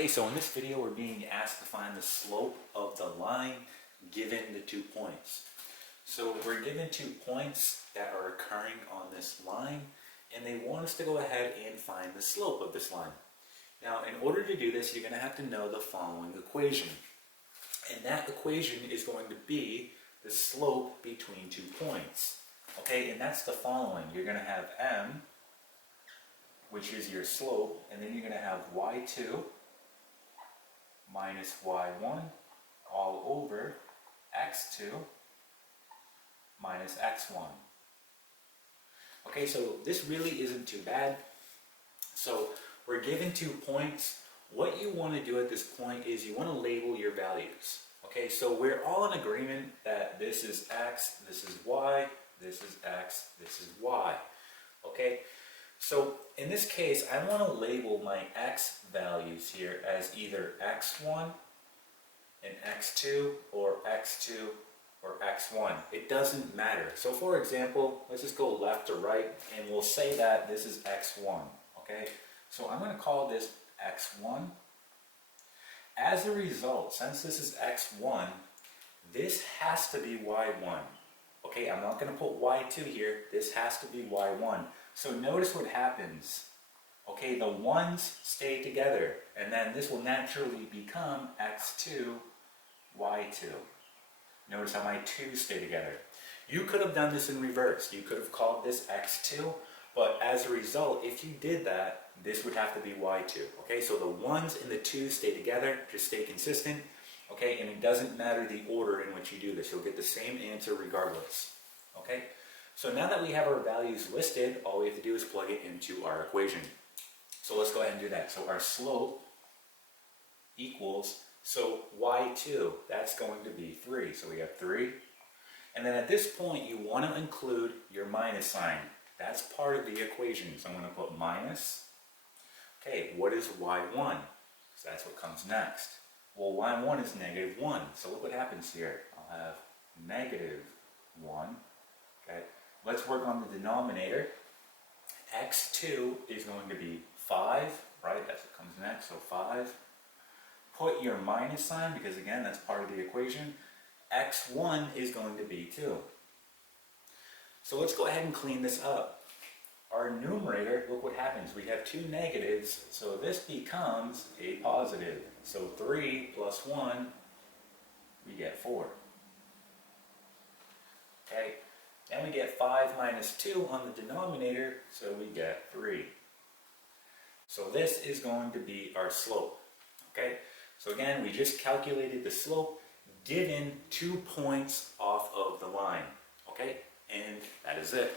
Okay, so in this video we're being asked to find the slope of the line given the 2 points. So we're given 2 points that are occurring on this line, and they want us to go ahead and find the slope of this line. Now, in order to do this, you're going to have to know the following equation. And that equation is going to be the slope between 2 points. Okay, and that's the following. You're going to have m, which is your slope, and then you're going to have y2 minus y1 all over x2 minus x1. Okay, so this really isn't too bad. So we're given 2 points. What you want to do at this point is you want to label your values. Okay, so we're all in agreement that this is x, this is y, this is x, this is y. Okay, so in this case, I want to label my x values here as either x1 and x2 or x2 or x1. It doesn't matter. So for example, let's just go left to right and we'll say that this is x1. Okay, so I'm going to call this x1. As a result, since this is x1, this has to be y1. Okay, I'm not going to put y2 here. This has to be y1. So notice what happens. Okay, the 1's stay together, and then this will naturally become x2, y2. Notice how my 2's stay together. You could have done this in reverse. You could have called this x2, but as a result, if you did that, this would have to be y2. Okay, so the 1's and the 2's stay together, just stay consistent. Okay, and it doesn't matter the order in which you do this. You'll get the same answer regardless. Okay, so now that we have our values listed, all we have to do is plug it into our equation. So let's go ahead and do that. So our slope equals, so y2, that's going to be 3. So we have 3. And then at this point, you want to include your minus sign. That's part of the equation. So I'm going to put minus. Okay, what is y1? So that's what comes next. Well, y1 is negative 1. So look what happens here. I'll have negative 1. Okay, let's work on the denominator. x2 is going to be 5, right? That's what comes next, so 5. Put your minus sign, because again, that's part of the equation. x1 is going to be 2. So let's go ahead and clean this up. Our numerator, look what happens. We have 2 negatives, so this becomes a positive. So 3 plus 1, we get 4. Okay, and we get 5 minus 2 on the denominator, so we get 3. So this is going to be our slope. Okay, so again, we just calculated the slope given 2 points off of the line. Okay, and that is it.